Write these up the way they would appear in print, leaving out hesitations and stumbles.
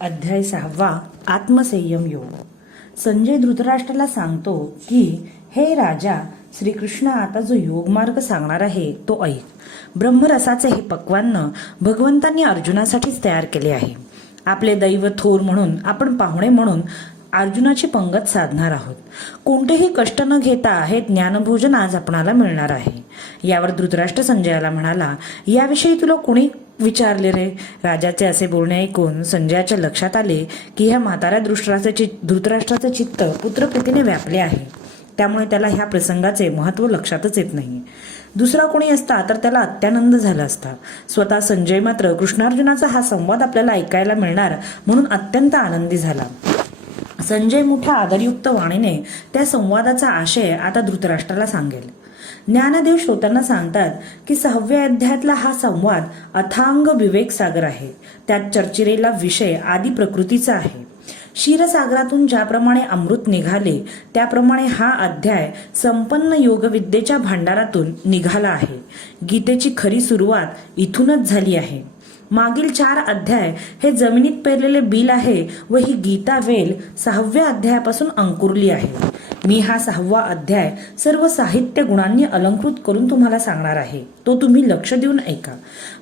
अध्याय 6 आत्मसंयम योग. संजय धृतराष्ट्राला सांगतो की हे राजा, श्रीकृष्ण आता जो योग मार्ग सांगणार आहे तो ऐक. ब्रह्मरसाचे हे पक्वान्न भगवंतांनी अर्जुनासाठीच तयार केले आहे. आपले दैव थोर म्हणून आपण पाहुणे म्हणून अर्जुनाची पंगत साधणार आहोत. कोणतेही कष्ट न घेता हे ज्ञानभोजन आज आपणाला मिळणार आहे. यावर धृतराष्ट्र संजयाला म्हणाला, याविषयी तुला कोणी विचारले रे? राजाचे असे बोलणे ऐकून संजयाच्या लक्षात आले की ह्या म्हाताऱ्या धृतराष्ट्राचे चित्त पुत्रप्रीतीने व्यापले आहे. त्यामुळे त्याला ह्या प्रसंगाचे महत्त्व लक्षातच येत नाही. दुसरा कोणी असता तर त्याला अत्यानंद झाला असता. स्वतः संजय मात्र कृष्णार्जुनाचा हा संवाद आपल्याला ऐकायला मिळणार म्हणून अत्यंत आनंदी झाला. संजय मोठ्या आदरयुक्त वाणीने त्या संवादाचा आशय आता धृतराष्ट्राला सांगेल. ज्ञानदेव श्रोत्यांना सांगतात की 6व्या अध्यायातला हा संवाद अथांग विवेक सागर आहे. त्यात चर्चिलेला विषय आदी प्रकृतीचा आहे. क्षीरसागरातून ज्याप्रमाणे अमृत निघाले त्याप्रमाणे हा अध्याय संपन्न योगविद्येच्या भांडारातून निघाला आहे. गीतेची खरी सुरुवात इथूनच झाली आहे. मागील 4 अध्याय हे जमिनीत पेरलेले बील आहे व ही गीता वेल 6व्या अध्यायापासून अंकुरली आहे. मी हा 6वा अध्याय सर्व साहित्य गुणांनी अलंकृत करून तुम्हाला सांगणार आहे. तो तुम्ही लक्ष देऊन ऐका.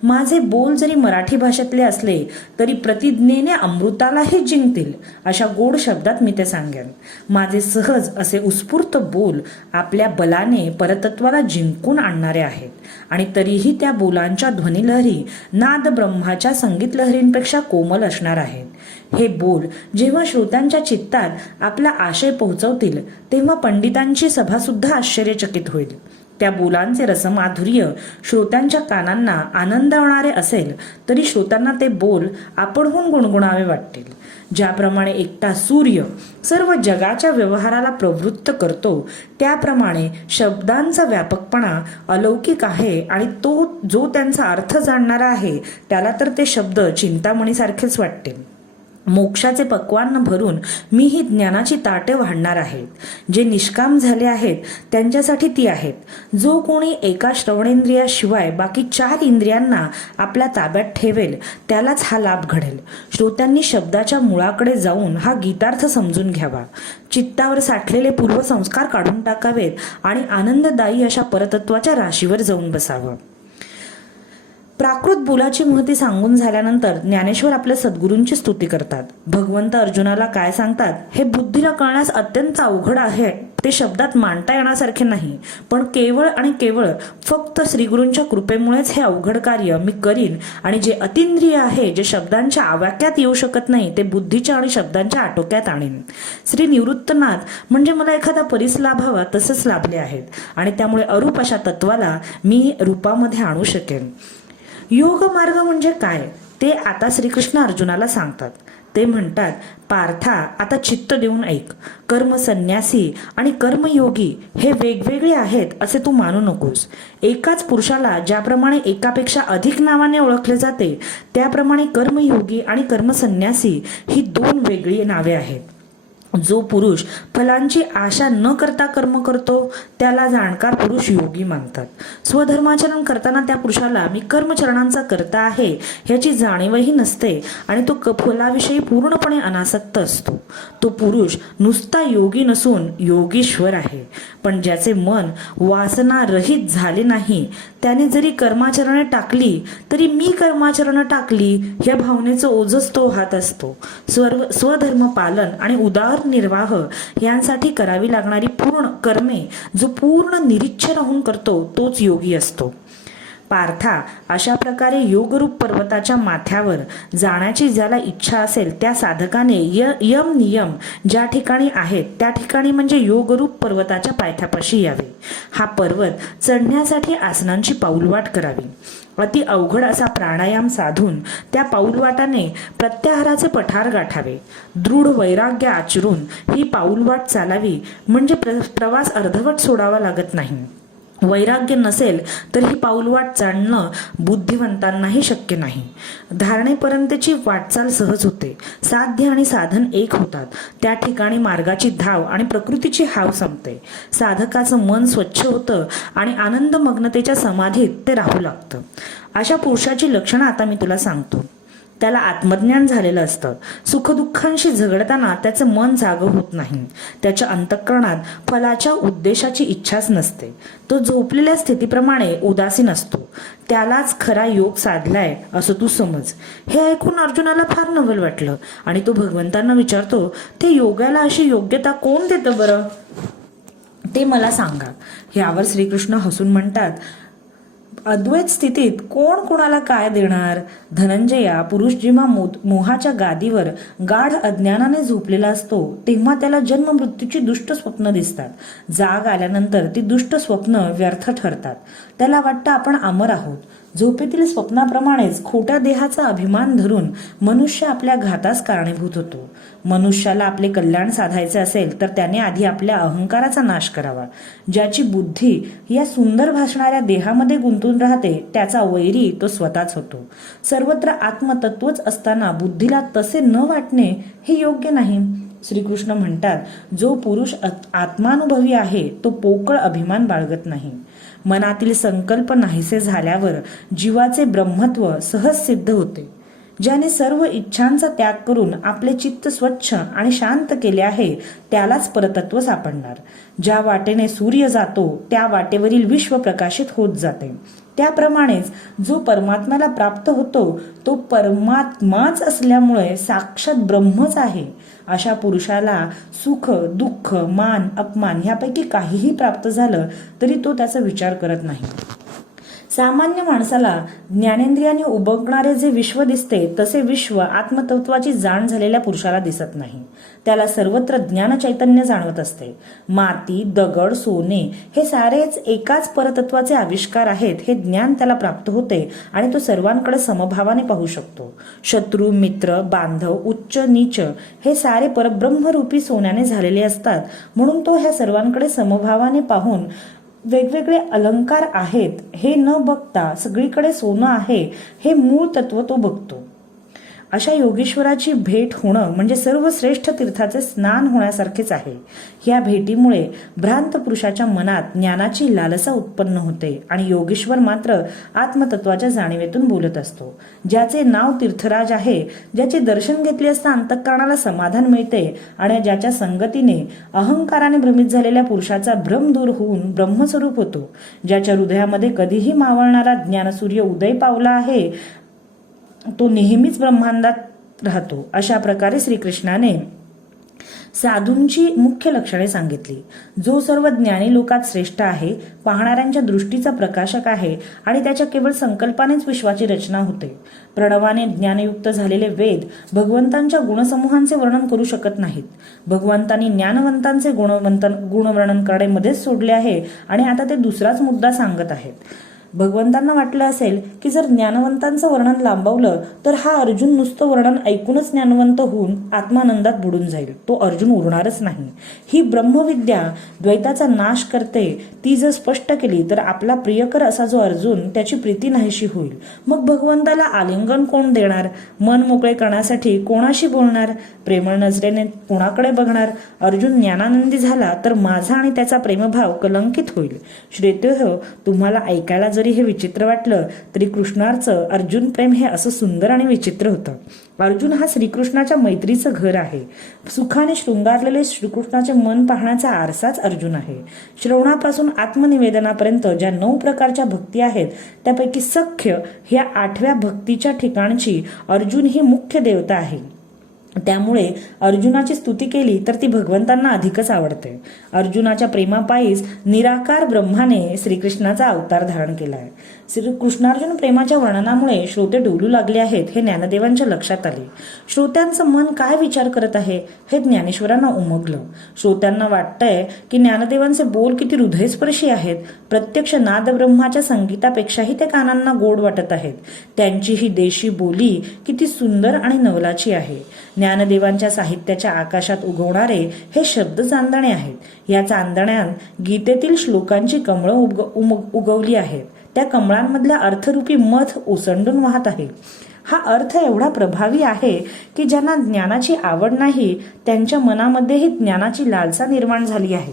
माझे बोल जरी मराठी भाषेतले असले तरी प्रतिज्ञेने अमृतालाही जिंकतील अशा गोड शब्दात मी ते सांगेन. माझे सहज असे उत्स्फूर्त बोल आपल्या बलाने परतत्वाला जिंकून आणणारे आहेत आणि तरीही त्या बोलांच्या ध्वनिलहरी नाद ब्रह्माच्या संगीत लहरींपेक्षा कोमल असणार आहेत. हे बोल जेव्हा श्रोत्यांच्या चित्तात आपला आशय पोहोचवतील तेव्हा पंडितांची सभा सुद्धा आश्चर्यचकित होईल. त्या बोलांचे रसमाधुर्य श्रोत्यांच्या कानांना आनंदवणारे असेल तरी श्रोत्यांना ते बोल आपणहून गुणगुणावे वाटतील. ज्याप्रमाणे एकटा सूर्य सर्व जगाच्या व्यवहाराला प्रवृत्त करतो त्याप्रमाणे शब्दांचा व्यापकपणा अलौकिक आहे आणि तो जो त्यांचा अर्थ जाणणारा आहे त्याला तर ते शब्द चिंतामणीसारखेच वाटतील. मोक्षाचे पक्वान्न भरून मी ही ज्ञानाची ताटे वाढणार आहेत. जे निष्काम झाले आहेत त्यांच्यासाठी ती आहेत. जो कोणी एका श्रवणेंद्रियाशिवाय बाकी 4 इंद्रियांना आपल्या ताब्यात ठेवेल त्यालाच हा लाभ घडेल. श्रोत्यांनी शब्दाच्या मुळाकडे जाऊन हा गीतार्थ समजून घ्यावा. चित्तावर साठलेले पूर्वसंस्कार काढून टाकावेत आणि आनंददायी अशा परतत्वाच्या राशीवर जाऊन बसावं. प्राकृत बोलाची महती सांगून झाल्यानंतर ज्ञानेश्वर आपल्या सद्गुरूंची स्तुती करतात. भगवंत अर्जुनाला काय सांगतात हे बुद्धीला कळण्यास अत्यंत अवघड आहे. ते शब्दात मांडता येण्यासारखे नाही. पण केवळ आणि केवळ फक्त श्रीगुरूंच्या कृपेमुळेच हे अवघड कार्य मी करीन आणि जे अतिंद्रिय आहे, जे शब्दांच्या आवाक्यात येऊ शकत नाही ते बुद्धीच्या आणि शब्दांच्या आटोक्यात आणीन. श्री निवृत्तनाथ म्हणजे मला एखादा परीस लाभावा तसंच लाभले आहेत आणि त्यामुळे अरूप अशा तत्वाला मी रूपामध्ये आणू शकेन. योग मार्ग म्हणजे काय ते आता श्रीकृष्ण अर्जुनाला सांगतात. ते म्हणतात, पार्था आता चित्त देऊन ऐक. कर्म संन्यासी आणि कर्मयोगी हे वेगवेगळे आहेत असे तू मानू नकोस. एकाच पुरुषाला ज्याप्रमाणे एकापेक्षा अधिक नावाने ओळखले जाते त्याप्रमाणे कर्मयोगी आणि कर्मसन्यासी ही 2 वेगळी नावे आहेत. जो पुरुष फलांची आशा न करता कर्म करतो त्याला जाणकार पुरुष योगी मानतात. स्वधर्माचरण करताना त्या पुरुषाला मी कर्मचरणांचा करता आहे ह्याची जाणीवही नसते आणि तो फलाविषयी पूर्णपणे अनासक्त असतो. तो पुरुष नुसता योगी नसून योगीश्वर आहे. पण ज्याचे मन वासना रहित झाले नाही त्याने जरी कर्माचरणे टाकली तरी मी कर्माचरण टाकली ह्या भावनेचं ओझच तो हात असतो. स्वधर्म पालन आणि उदार निर्वाह यांसाठी करावी लागणारी पूर्ण कर्मे जो पूर्ण निरीच्छ राहून करतो तोच योगी असतो. पार्था, अशा प्रकारे योगरूप पर्वताच्या माथ्यावर जाण्याची ज्याला इच्छा असेल त्या साधकाने यम नियम ज्या ठिकाणी आहेत त्या ठिकाणी म्हणजे योगरूप पर्वताच्या पायथ्यापाशी यावे. हा पर्वत चढण्यासाठी आसनांची पाऊलवाट करावी. अति अवघड असा प्राणायाम साधून त्या पाऊलवाटाने प्रत्याहाराचे पठार गाठावे. दृढ वैराग्य आचरून ही पाऊलवाट चालावी म्हणजे प्रवास अर्धवट सोडावा लागत नाही. वैराग्य नसेल तर ही पाऊलवाट चढणं बुद्धिवंतांनाही शक्य नाही. धारणेपर्यंतची वाटचाल सहज होते. साध्य आणि साधन एक होतात. त्या ठिकाणी मार्गाची धाव आणि प्रकृतीची हाव संपते. साधकाचं मन स्वच्छ होतं आणि आनंदमग्नतेच्या समाधीत ते राहू लागतं. अशा पुरुषाची लक्षणं आता मी तुला सांगतो. त्याला आत्मज्ञान झालेलं असतं. सुखदुःखांशी झगडताना त्याचं मन जागं होत नाही. त्याच्या अंतःकरणात फलाच्या उद्देशाची इच्छाच नसते. तो झोपलेल्या स्थितीप्रमाणे उदासीन असतो. त्यालाच खरा योग साधलाय असं तू समज. हे ऐकून अर्जुनाला फार नवल वाटलं आणि तो भगवंतांना विचारतो, ते योगाला अशी योग्यता कोण देतं बरं, ते मला सांगा. यावर श्रीकृष्ण हसून म्हणतात, अद्वैत स्थितीत कोण कोणाला काय देणार. धनंजया, पुरुष जेव्हा मोहाच्या गादीवर गाढ अज्ञानाने झोपलेला असतो तेव्हा त्याला जन्म मृत्यूची दुष्ट स्वप्न दिसतात. जाग आल्यानंतर ती दुष्ट स्वप्न व्यर्थ ठरतात. त्याला वाटतं आपण अमर आहोत. झोपेतील स्वप्नाप्रमाणेच खोट्या देहाचा अभिमान धरून मनुष्य आपल्या घातास कारणीभूत होतो. मनुष्याला आपले कल्याण साधायचे असेल तर त्याने आधी आपल्या अहंकाराचा नाश करावा. ज्याची बुद्धी या सुंदर भासणाऱ्या देहामध्ये गुंतून राहते त्याचा वैरी तो स्वतःच होतो. सर्वत्र आत्मतत्वच असताना बुद्धीला तसे न वाटणे हे योग्य नाही. श्रीकृष्ण म्हणतात, जो पुरुष आत्मानुभवी आहे तो पोकळ अभिमान बाळगत नाही. मनातील संकल्प नाहीसे झाल्यावर जीवाचे ब्रह्मत्व सहज सिद्ध होते. ज्याने सर्व इच्छांचा त्याग करून आपले चित्त स्वच्छ आणि शांत केले आहे त्यालाच परतत्व सापडणार. ज्या वाटेने सूर्य जातो त्या वाटेवरील विश्व प्रकाशित होत जाते. त्याप्रमाणेच जो परमात्म्याला प्राप्त होतो तो परमात्माच असल्यामुळे साक्षात ब्रह्मच आहे. अशा पुरुषाला सुख, दुःख, मान, अपमान ह्यापैकी काहीही प्राप्त झालं तरी तो त्याचा विचार करत नाही. सामान्य माणसाला ज्ञानेंद्रियाने उबगणारे जे विश्व दिसते तसे विश्व आत्मतत्वाची जाण झालेल्या पुरुषाला दिसत नाही. त्याला सर्वत्र ज्ञान चैतन्य जाणवत असते. माती, दगड, सोने हे सारेच एकाच परतत्वाचे आविष्कार आहेत हे ज्ञान त्याला प्राप्त होते आणि तो सर्वांकडे समभावाने पाहू शकतो. शत्रू, मित्र, बांधव, उच्च नीच हे सारे परब्रह्मरूपी सोन्याने झालेले असतात. म्हणून तो ह्या सर्वांकडे समभावाने पाहून वेगवेगळे अलंकार आहेत हे न बघता सगळीकडे सोनं आहे हे मूळ तत्व तो बघतो. अशा योगेश्वराची भेट होणं म्हणजे सर्वश्रेष्ठ तीर्थाचे स्नान होण्यासारखेच आहे. या भेटीमुळे भ्रांत पुरुषाच्या मनात ज्ञानाची लालसा उत्पन्न होते आणि योगेश्वर मात्र आत्मतत्वाच्या जाणीवेतून बोलत असतो. ज्याचे नाव तीर्थराज आहे, ज्याचे दर्शन घेतले असता अंतःकरणाला समाधान मिळते आणि ज्याच्या संगतीने अहंकाराने भ्रमित झालेल्या पुरुषाचा भ्रम दूर होऊन ब्रह्मस्वरूप होतो. ज्याच्या हृदयामध्ये कधीही मावळणारा ज्ञानसूर्य उदय पावला आहे तो नेहमीच ब्रह्मांडात राहतो. अशा प्रकारे श्रीकृष्णाने साधूंची मुख्य लक्षणे सांगितली. जो सर्व ज्ञानी लोकात श्रेष्ठ आहे, पाहणाऱ्यांच्या दृष्टीचा प्रकाशक आहे आणि त्याच्या केवळ संकल्पानेच विश्वाची रचना होते. प्रणवाने ज्ञानयुक्त झालेले वेद भगवंतांच्या गुणसमूहांचे वर्णन करू शकत नाहीत. भगवंतांनी ज्ञानवंतांचे गुणवर्णन करणे मध्येच सोडले आहे आणि आता ते दुसराच मुद्दा सांगत आहेत. भगवंतांना वाटलं असेल की जर ज्ञानवंतांचं वर्णन लांबवलं तर हा अर्जुन नुसतं वर्णन ऐकूनच ज्ञानवंत होऊन आत्मानंदात बुडून जाईल, तो अर्जुन उरणारच नाही. ही ब्रह्मविद्या द्वैताचा नाश करते, ती जर स्पष्ट केली तर आपला प्रियकर असा जो अर्जुन त्याची प्रीती नाहीशी होईल. मग भगवंताला आलिंगन कोण देणार? मन मोकळे करण्यासाठी कोणाशी बोलणार? प्रेमळ नजरेने कोणाकडे बघणार? अर्जुन ज्ञानानंदी झाला तर माझा आणि त्याचा प्रेमभाव कलंकित होईल. श्रोतेहो, तुम्हाला ऐकायला जरी हे विचित्र वाटलं तरी कृष्णाचं अर्जुन प्रेम हे असं सुंदर आणि विचित्र होतं. अर्जुन हा श्रीकृष्णाच्या मैत्रीचं घर आहे. सुखाने शृंगारलेले श्रीकृष्णाचे मन पाहण्याचा आरसाच अर्जुन आहे. श्रवणापासून आत्मनिवेदनापर्यंत ज्या 9 प्रकारच्या भक्ती आहेत त्यापैकी सख्य ह्या 8व्या भक्तीच्या ठिकाणची अर्जुन ही मुख्य देवता आहे. त्यामुळे अर्जुनाची स्तुती केली तर ती भगवंतांना अधिकच आवडते. अर्जुनाच्या प्रेमापायीच निराकार ब्रह्माने श्रीकृष्णाचा अवतार धारण केलाय. श्रीकृष्णार्जुन प्रेमाच्या वर्णनामुळे श्रोते डोलू लागले आहेत हे ज्ञानदेवांच्या लक्षात आले. श्रोत्यांचं मन काय विचार करत आहे हे ज्ञानेश्वरांना उमगलं. श्रोत्यांना वाटतंय की ज्ञानदेवांचे बोल किती हृदयस्पर्शी आहेत. प्रत्यक्ष नादब्रह्माच्या संगीतापेक्षाही ते कानांना गोड वाटत आहेत. त्यांची ही देशी बोली किती सुंदर आणि नवलाची आहे. ज्ञानदेवांच्या साहित्याच्या आकाशात उगवणारे हे शब्द चांदणे आहेत. या चांदण्यात गीतेतील श्लोकांची कमळं उगवली आहेत. त्या कमळांमधल्या अर्थरूपी मध ओसंडून वाहत आहे. हा अर्थ एवढा प्रभावी आहे की ज्यांना ज्ञानाची आवड नाही त्यांच्या मनामध्येही ज्ञानाची लालसा निर्माण झाली आहे.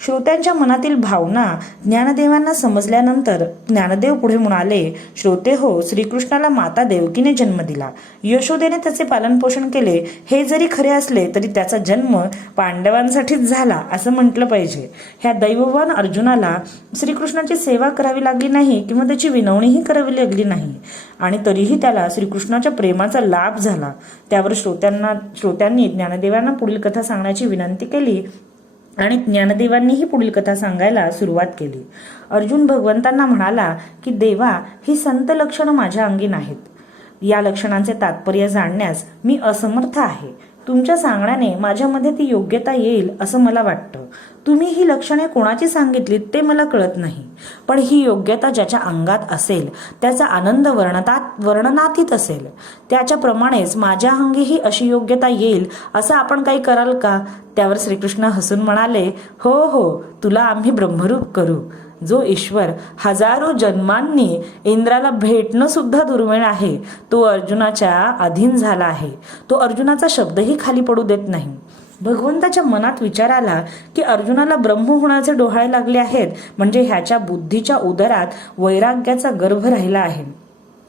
श्रोत्यांच्या मनातील भावना ज्ञानदेवांना समजल्यानंतर ज्ञानदेव पुढे म्हणाले, श्रोते हो, श्रीकृष्णाला माता देवकीने जन्म दिला, यशोदेने त्याचे पालनपोषण केले. हे जरी खरे असले तरी त्याचा जन्म पांडवांसाठीच झाला असं म्हटलं पाहिजे. ह्या दैववान अर्जुनाला श्रीकृष्णाची सेवा करावी लागली नाही किंवा त्याची विनवणीही करावी लागली नाही, आणि तरीही त्याला श्रीकृष्णाच्या प्रेमाचा लाभ झाला. त्यावर श्रोत्यांनी ज्ञानदेवांना पुढील कथा सांगण्याची विनंती केली आणि ज्ञानदेवांनीही पुढील कथा सांगायला सुरुवात केली. अर्जुन भगवंतांना म्हणाला की देवा, ही संत लक्षणं माझ्या अंगी नाहीत. या लक्षणांचे तात्पर्य जाणण्यास मी असमर्थ आहे. तुमच्या सांगण्याने माझ्यामध्ये ती योग्यता येईल असं मला वाटतं. तुम्ही ही लक्षणे कोणाची सांगितलीत ते मला कळत नाही, पण ही योग्यता ज्याच्या अंगात असेल त्याचा आनंद वर्णनातीत असेल. त्याच्याप्रमाणेच माझ्या अंगीही अशी योग्यता येईल असं आपण काही कराल का? त्यावर श्रीकृष्ण हसून म्हणाले, हो हो, तुला आम्ही ब्रह्मरूप करू. जो ईश्वर हजारो जन्मांनी इंद्राला भेटणं सुद्धा दुर्मिळ आहे, तो अर्जुनाच्या अधीन झाला आहे. तो अर्जुनाचा शब्दही खाली पडू देत नाही. भगवंताच्या मनात विचार आला की अर्जुनाला ब्रह्म होण्याचे डोहाळे लागले आहेत, म्हणजे ह्याच्या बुद्धीच्या उदरात वैराग्याचा गर्भ राहिला आहे.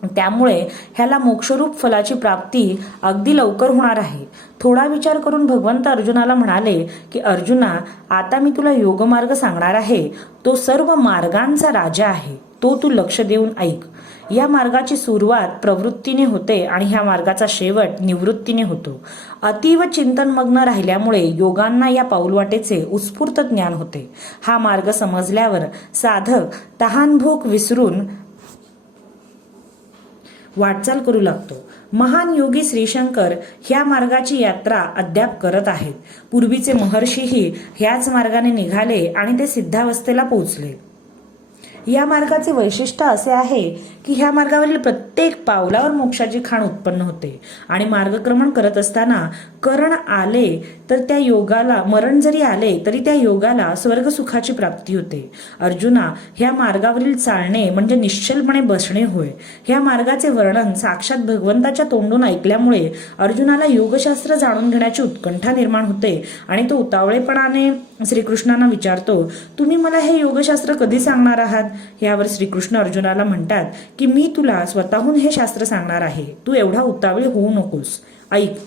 त्यामुळे ह्याला मोक्षरूप फलाची प्राप्ती अगदी लवकर होणार आहे. थोडा विचार करून भगवंत अर्जुनाला म्हणाले की अर्जुना, आता मी तुला योगमार्ग सांगणार आहे. तो सर्व मार्गांचा राजा आहे, तो तू लक्ष देऊन ऐक. या मार्गाची सुरुवात प्रवृत्तीने होते आणि ह्या मार्गाचा शेवट निवृत्तीने होतो. अतीव चिंतनमग्न राहिल्यामुळे योगांना या पाऊलवाटेचे उत्स्फूर्त ज्ञान होते. हा मार्ग समजल्यावर साधक तहानभूक विसरून वाटचाल करू लागतो. महान योगी श्रीशंकर ह्या मार्गाची यात्रा अद्याप करत आहेत. पूर्वीचे महर्षीही ह्याच मार्गाने निघाले आणि ते सिद्धावस्थेला पोहोचले. या मार्गाचे वैशिष्ट्य असे आहे की ह्या मार्गावरील प्रत्येक पावलावर मोक्षाची खाण उत्पन्न होते आणि मार्गक्रमण करत असताना मरण जरी आले तरी त्या योगाला स्वर्ग सुखाची प्राप्ती होते. अर्जुना, ह्या मार्गावरील चालणे म्हणजे निश्चलपणे बसणे होय. ह्या मार्गाचे वर्णन साक्षात भगवंताच्या तोंडून ऐकल्यामुळे अर्जुनाला योगशास्त्र जाणून घेण्याची उत्कंठा निर्माण होते आणि तो उतावळेपणाने श्रीकृष्णांना विचारतो, तुम्ही मला हे योगशास्त्र कधी सांगणार आहात? यावर श्रीकृष्ण अर्जुनाला म्हणतात की मी तुला स्वतःहून हे शास्त्र सांगणार आहे. तू एवढा उतावळे होऊ नकोस. ऐक,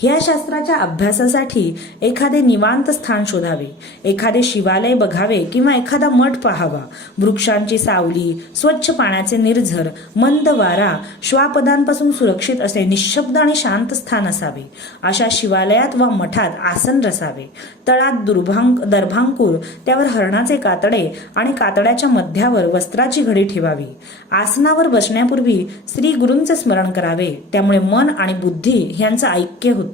ह्या शास्त्राच्या अभ्यासासाठी एखादे निवांत स्थान शोधावे, एखादे शिवालय बघावे किंवा एखादा मठ पाहावा. वृक्षांची सावली, स्वच्छ पाण्याचे निर्झर, मंद वारा, श्वापदांपासून सुरक्षित असे निशब्द आणि शांत स्थान असावे. अशा शिवालयात वा मठात आसन रसावे. तळात दर्भांकुर, त्यावर हरणाचे कातडे आणि कातड्याच्या मध्यावर वस्त्राची घडी ठेवावी. आसनावर बसण्यापूर्वी श्री गुरूंचे स्मरण करावे. त्यामुळे मन आणि बुद्धी यांचं ऐक्य होतं.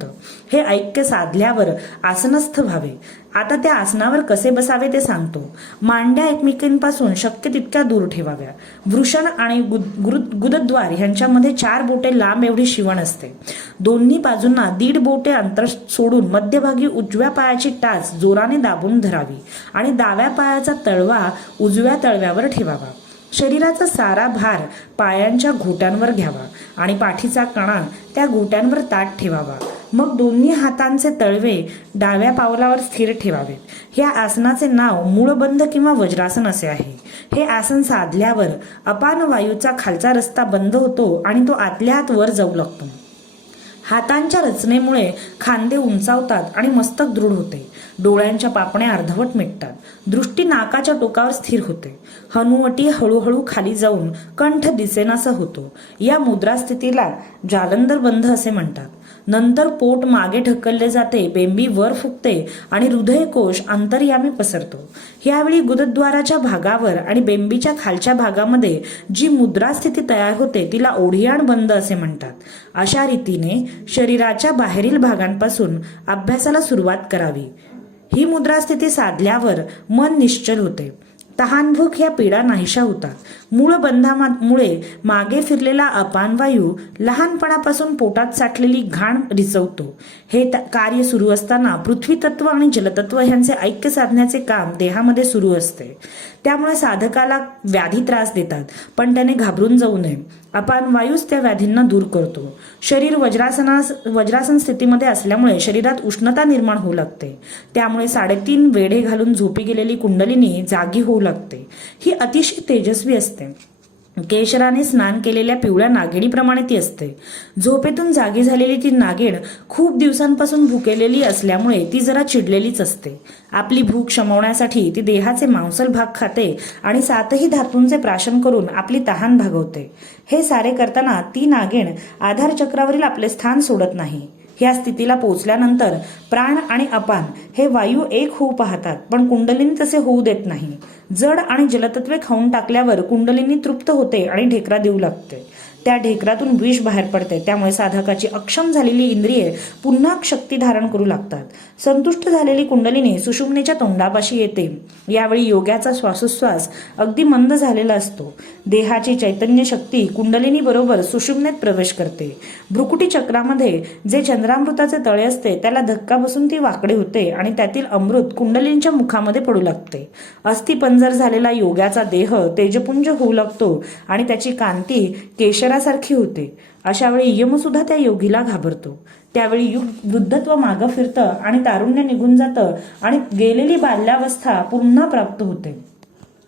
हे ऐक्य साधल्यावर आसनस्थ व्हावे. आता त्या आसनावर कसे बसावे ते सांगतो. मांड्या एकमेकींपासून शक्य तितक्या दूर ठेवाव्या. वृषण आणि गुदद्वार यांच्यामध्ये 4 बोटे लांब एवढी शिवण असते. दोन्ही बाजूंना 1.5 बोटे अंतर सोडून मध्यभागी उजव्या पायाची टाच जोराने दाबून धरावी आणि डाव्या पायाचा तळवा उजव्या तळव्यावर ठेवावा. शरीराचा सारा भार पायांच्या घोट्यांवर घ्यावा आणि पाठीचा कणा त्या घोट्यांवर ताठ ठेवावा. मग दोन्ही हातांचे तळवे डाव्या पावलावर स्थिर ठेवावेत. ह्या आसनाचे नाव मूळबंध किंवा वज्रासन असे आहे. हे आसन साधल्यावर अपान वायूचा खालचा रस्ता बंद होतो आणि तो आतल्या आत वर जाऊ लागतो. हातांच्या रचनेमुळे खांदे उंचावतात आणि मस्तक दृढ होते. डोळ्यांच्या पापण्या अर्धवट मिटतात. दृष्टी नाकाच्या टोकावर स्थिर होते. हनुवटी हळूहळू खाली जाऊन कंठ दिसेनासा होतो. या मुद्रा स्थितीला जालंधर बंध असे म्हणतात. नंतर पोट मागे ढकलले जाते, बेंबी वर फुगते आणि हृदयकोश अंतर्यामी पसरतो. यावेळी गुदद्वाराच्या भागावर आणि बेंबीच्या खालच्या भागामध्ये जी मुद्रा स्थिती तयार होते तिला ओढियाण बंद असे म्हणतात. अशा रीतीने शरीराच्या बाहेरील भागांपासून अभ्यासाला सुरुवात करावी. ही मुद्रा स्थिती साधल्यावर मन निश्चल होते. तहानभूक ह्या पीडा नाहीशा होतात. मूळ बंधामुळे मागे फिरलेला अपान वायू लहानपणापासून पोटात साठलेली घाण रिचवतो. हे कार्य सुरू असताना पृथ्वी तत्व आणि जलतत्व यांचे ऐक्य साधण्याचे काम देहामध्ये सुरू असते. त्यामुळे साधकाला व्याधी त्रास देतात, पण त्याने घाबरून जाऊ नये. अपान वायूच त्या व्याधींना दूर करतो. शरीर वज्रासन स्थितीमध्ये असल्यामुळे शरीरात उष्णता निर्माण होऊ लागते. त्यामुळे 3.5 वेढे घालून झोपी गेलेली कुंडलिनी जागी होऊ लागते. ही अतिशय तेजस्वी असते. केशराने स्नान केलेल्या पिवळ्या नागिणीप्रमाणे ती असते. झोपेतून जागी झालेली ती नागिण खूप दिवसांपासून भुकेलेली असल्यामुळे ती जरा चिडलेलीच असते. आपली भूक शमवण्यासाठी ती देहाचे मांसल भाग खाते आणि 7ही धातूंचे प्राशन करून आपली तहान भागवते. हे सारे करताना ती नागिण आधार चक्रावरील आपले स्थान सोडत नाही. ह्या स्थितीला पोहोचल्यानंतर प्राण आणि अपान हे वायू एक होऊ पाहतात, पण कुंडलिनी तसे होऊ देत नाही. जड आणि जलतत्वे खाऊन टाकल्यावर कुंडलिनी तृप्त होते आणि ढेकरा देऊ लागते. त्या ढेकरातून विष बाहेर पडते. त्यामुळे साधकाची अक्षम झालेली इंद्रिये पुन्हा शक्ती धारण करू लागतात. संतुष्ट झालेली कुंडलिनी सुषुम्नेच्या तोंडापाशी येते. यावेळी योग्याचा श्वासोच्छ्वास अगदी मंद झालेला असतो. देहाची चैतन्य शक्ती कुंडलिनी बरोबर सुषुम्नेत प्रवेश करते. भ्रुकुटी चक्रामध्ये जे चंद्रामृताचे तळे असते त्याला धक्का बसून ती वाकडे होते आणि त्यातील अमृत कुंडलिनीच्या मुखामध्ये पडू लागते. अस्थिपंजर झालेला योग्याचा देह तेजपुंज होऊ लागतो आणि त्याची कांती केशरासारखी होते. अशा वेळी यमसुद्धा त्या योगीला घाबरतो. त्यावेळी वृद्धत्व मागं फिरतं आणि तारुण्य निघून जातं आणि गेलेली बाल्यावस्था पुन्हा प्राप्त होते.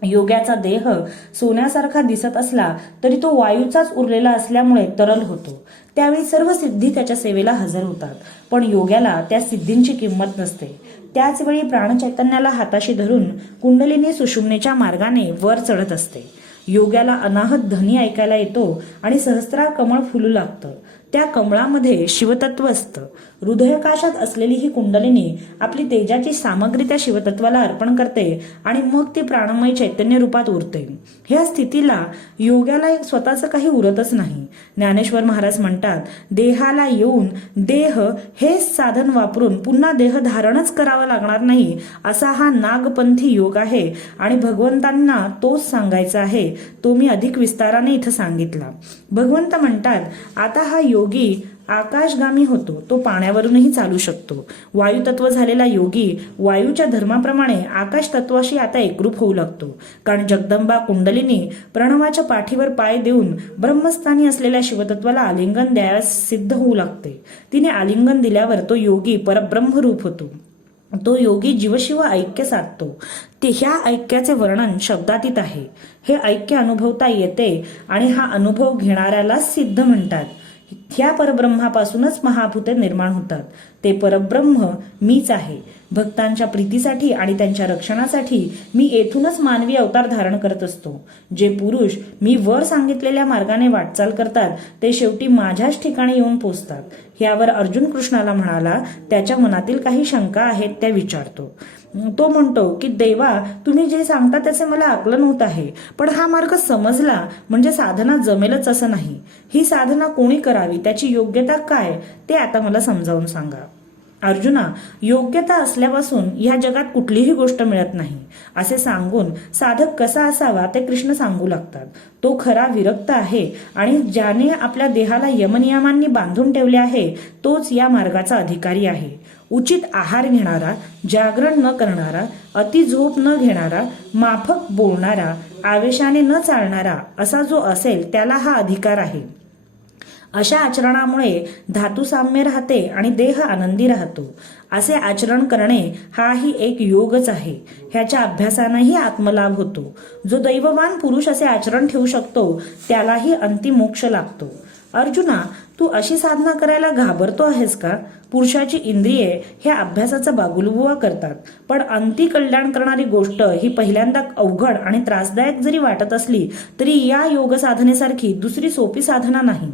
योग्याचा देह सोन्यासारखा दिसत असला तरी तो वायूचाच उरलेला असल्यामुळे तरल होतो. त्यावेळी सर्व सिद्धी त्याच्या सेवेला हजर होतात, पण योग्याला त्या सिद्धींची किंमत नसते. त्याच वेळी प्राणचैतन्याला हाताशी धरून कुंडलिनी सुषुम्नेच्या मार्गाने वर चढत असते. योग्याला अनाहत ध्वनी ऐकायला येतो आणि सहस्रार कमळ फुलू लागतं. त्या कमळामध्ये शिवतत्व असतं. हृदयाकाशात असलेली ही कुंडलिनी आपली तेजाची सामग्री त्या शिवतत्वाला अर्पण करते आणि मग ती प्राणमय चैतन्य रूपात उरते. ह्या स्थितीला योग्याला स्वतःचं काही उरतच नाही. ज्ञानेश्वर महाराज म्हणतात, देहाला येऊन देह हेच साधन वापरून पुन्हा देह धारणच करावा लागणार नाही, असा हा नागपंथी योग आहे आणि भगवंतांना तोच सांगायचा आहे. तो मी अधिक विस्ताराने इथं सांगितला. भगवंत म्हणतात, आता हा योगी आकाशगामी होतो. तो पाण्यावरूनही चालू शकतो. वायुतत्व झालेला योगी वायूच्या धर्माप्रमाणे आकाश तत्वाशी आता एकरूप होऊ लागतो. कारण जगदंबा कुंडलिनी प्रणवाच्या पाठीवर पाय देऊन ब्रह्मस्थानी असलेल्या शिवतत्वाला आलिंगन द्यायला सिद्ध होऊ लागते. तिने आलिंगन दिल्यावर तो योगी परब्रह्मरूप होतो. तो योगी जीवशिव ऐक्य साधतो. ते ह्या ऐक्याचे वर्णन शब्दातीत आहे. हे ऐक्य अनुभवता येते आणि हा अनुभव घेणाऱ्याला सिद्ध म्हणतात. ह्या परब्रह्मापासूनच महाभूते निर्माण होतात. ते परब्रह्म मीच आहे. भक्तांच्या प्रीतीसाठी आणि त्यांच्या रक्षणासाठी मी येथूनच मानवी अवतार धारण करत असतो. जे पुरुष मी वर सांगितलेल्या मार्गाने वाटचाल करतात ते शेवटी माझ्याच ठिकाणी येऊन पोचतात. यावर अर्जुन कृष्णाला म्हणाला, त्याच्या मनातील काही शंका आहेत त्या विचारतो. तो म्हणतो की देवा, तुम्ही जे सांगता त्याचे मला आकलन होत आहे, पण हा मार्ग समजला म्हणजे साधना जमेलच असं नाही. ही साधना कोणी करावी, त्याची योग्यता काय, ते आता मला समजावून सांगा. अर्जुना, योग्यता असल्यापासून या जगात कुठलीही गोष्ट मिळत नाही असे सांगून साधक कसा असावा ते कृष्ण सांगू लागतात. तो खरा विरक्त आहे आणि ज्याने आपल्या देहाला यमनियमांनी बांधून ठेवले आहे तोच या मार्गाचा अधिकारी आहे. उचित आहार घेणारा, जागरण न करणारा, अति झोप न घेणारा, माफक बोलणारा, आवेशाने न चालणारा असा जो असेल त्याला हा अधिकार आहे. अशा आचरणामुळे धातू साम्य राहते आणि देह आनंदी राहतो. असे आचरण करणे हाही एक योगच आहे. ह्याच्या अभ्यासानेही आत्मलाभ होतो. जो दैववान पुरुष असे आचरण ठेवू शकतो त्यालाही अंतिम मोक्ष लागतो. अर्जुना, तू अशी साधना करायला घाबरतो आहेस का? पुरुषाची इंद्रिये ह्या अभ्यासाचा बागुलबुवा करतात, पण अंती कल्याण करणारी गोष्ट ही पहिल्यांदा अवघड आणि त्रासदायक जरी वाटत असली तरी या योग साधनेसारखी दुसरी सोपी साधना नाही.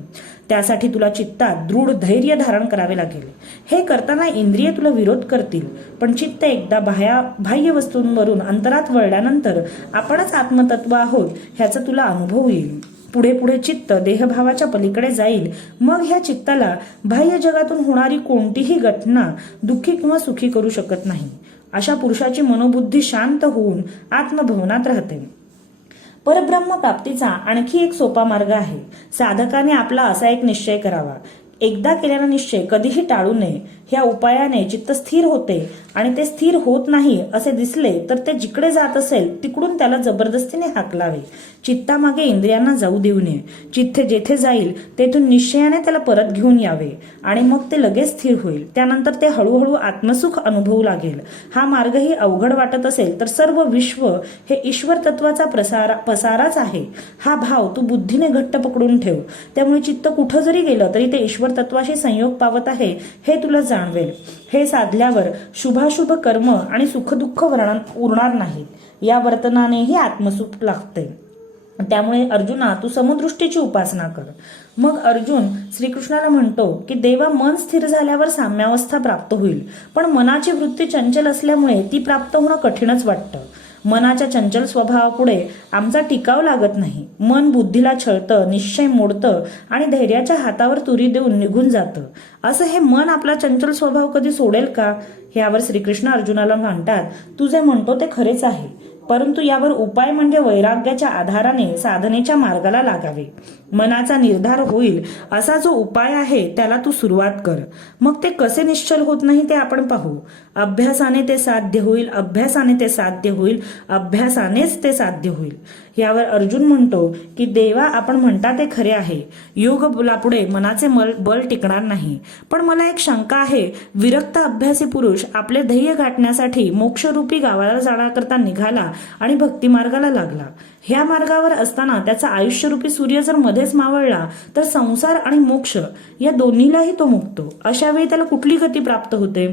त्यासाठी तुला चित्तात दृढ धैर्य धारण करावे लागेल. हे करताना इंद्रिय तुला विरोध करतील, पण चित्त एकदा बाह्य वस्तूंवरून अंतरात वळल्यानंतर आपणच आत्मतत्व आहोत ह्याचा तुला अनुभव येईल. पुढे पुढे चित्त देहभावाच्या पलीकडे जाईल. मग ह्या चित्ताला बाह्य जगातून होणारी कोणतीही घटना दुःखी किंवा सुखी करू शकत नाही. अशा पुरुषाची मनोबुद्धी शांत होऊन आत्मभवनात राहते. परब्रह्म प्राप्तीचा आणखी एक सोपा मार्ग आहे. साधकाने आपला असा एक निश्चय करावा. एकदा केलेला निश्चय कधीही टाळू नये. ह्या उपायाने चित्त स्थिर होते आणि ते स्थिर होत नाही असे दिसले तर ते जिकडे जात असेल तिकडून त्याला जबरदस्तीने हाकलावे. चित्तामागे इंद्रियांना जाऊ देऊ नये. चित्त जेथे जाईल तेथून निश्चयाने त्याला परत घेऊन यावे आणि मग ते लगेच स्थिर होईल. त्यानंतर ते हळूहळू आत्मसुख अनुभवू लागेल. हा मार्गही अवघड वाटत असेल तर सर्व विश्व हे ईश्वर तत्वाचा पसाराच आहे हा भाव तू बुद्धीने घट्ट पकडून ठेव. त्यामुळे चित्त कुठं जरी गेलं तरी ते ईश्वर तत्वाशी संयोग पावत आहे हे तुला जाणवेल. हे साधल्यावर शुभाशुभ कर्म आणि सुखदुःख उरणार नाहीत. या वर्तनानेही आत्मसुख लागते. त्यामुळे अर्जुना तू समदृष्टीची उपासना कर. मग अर्जुन श्रीकृष्णाला म्हणतो की देवा मन स्थिर झाल्यावर साम्यावस्था प्राप्त होईल, पण मनाची वृत्ती चंचल असल्यामुळे ती प्राप्त होणं कठीणच वाटतं. मनाच्या चंचल स्वभावापुढे आमचा टिकाव लागत नाही. मन बुद्धीला छळतं, निश्चय मोडतं आणि धैर्याच्या हातावर तुरी देऊन निघून जातं. असं हे मन आपला चंचल स्वभाव कधी सोडेल का? यावर श्रीकृष्ण अर्जुनाला म्हणतात, तू जे म्हणतो ते खरेच आहे, परंतु यावर उपाय म्हणजे वैराग्याच्या आधाराने साधनेच्या मार्गाला लागावे. मनाचा निर्धार होईल असा जो उपाय आहे त्याला तू सुरुवात कर. मग ते कसे निश्चल होत नाही ते आपण पाहू. अभ्यासाने ते साध्य होईल, अभ्यासाने ते साध्य होईल, अभ्यासानेच ते साध्य होईल. यावर अर्जुन म्हणतो की देवा आपण म्हणता ते खरे आहे. योग बलापुढे मनाचे बल टिकणार नाही. पण मला एक शंका आहे. विरक्त अभ्यासी पुरुष आपले ध्येय गाठण्यासाठी मोक्षरूपी गावाला जाण्याकरता निघाला आणि भक्ती मार्गाला लागला. ह्या मार्गावर असताना त्याचा आयुष्यरूपी सूर्य जर मध्येच मावळला तर संसार आणि मोक्ष या दोन्हीलाही तो मुकतो. अशा वेळी त्याला कुठली गती प्राप्त होते?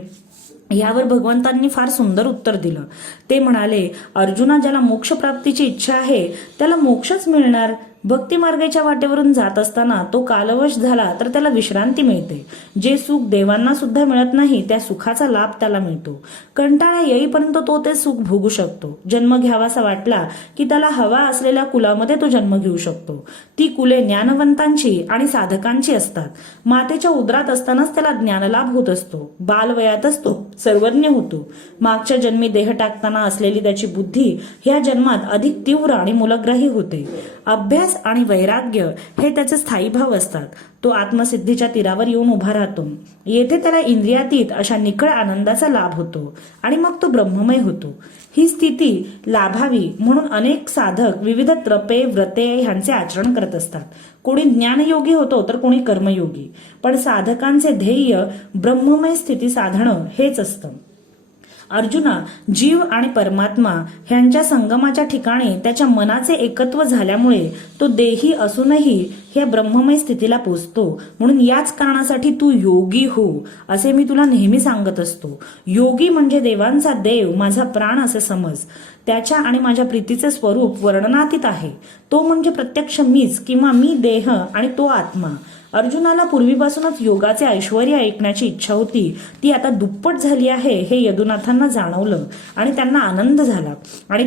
यावर भगवंतांनी फार सुंदर उत्तर दिलं. ते म्हणाले, अर्जुना ज्याला मोक्ष प्राप्तीची इच्छा आहे त्याला मोक्षच मिळणार. भक्ती मार्गाच्या वाटेवरून जात असताना तो कालवश झाला तर त्याला विश्रांती मिळते. जे सुख देवांना सुद्धा मिळत नाही त्या सुखाचा लाभ त्याला मिळतो. कंटाळा येईपर्यंत तो ते सुख भोगू शकतो. जन्म घ्यावासा वाटला की त्याला हवा असलेल्या कुलामध्ये तो जन्म घेऊ शकतो. ती कुले ज्ञानवंतांची आणि साधकांची असतात. मातेच्या उदरात असतानाच त्याला ज्ञानलाभ होत असतो. बालवयातच तो सर्वज्ञ होतो. मागच्या जन्मी देह टाकताना असलेली त्याची बुद्धी ह्या जन्मात अधिक तीव्र आणि मूलग्राही होते. अभ्यास आणि वैराग्य हे त्याचे स्थायी भाव असतात. तो आत्मसिद्धीच्या तीरावर येऊन उभा राहतो. येथे त्याला इंद्रियातीत अशा निखळ आनंदाचा लाभ होतो आणि मग तो ब्रह्ममय होतो. ही स्थिती लाभावी म्हणून अनेक साधक विविध तपे व्रते ह्यांचे आचरण करत असतात. कोणी ज्ञानयोगी होतो तर कोणी कर्मयोगी. पण साधकांचे ध्येय ब्रह्ममय स्थिती साधणं हेच असतं. अर्जुना, जीव आणि परमात्मा ह्यांच्या संगमाच्या ठिकाणी त्याच्या मनाचे एकत्व झाल्यामुळे तो देही असूनही ह्या ब्रह्ममय स्थितीला पोचतो. म्हणून याच कारणासाठी तू योगी हो असे मी तुला नेहमी सांगत असतो. योगी म्हणजे देवांचा देव माझा प्राण असे समज. त्याच्या आणि माझ्या प्रीतीचे स्वरूप वर्णनातीत आहे. तो म्हणजे प्रत्यक्ष मीच किंवा मी देह आणि तो आत्मा. अर्जुनाला पूर्वीपासूनच योगाचे ऐश्वर्य ऐकण्याची इच्छा होती. ती आता दुप्पट झाली आहे हे यदुनाथांना जाणवलं आणि त्यांना आनंद झाला आणि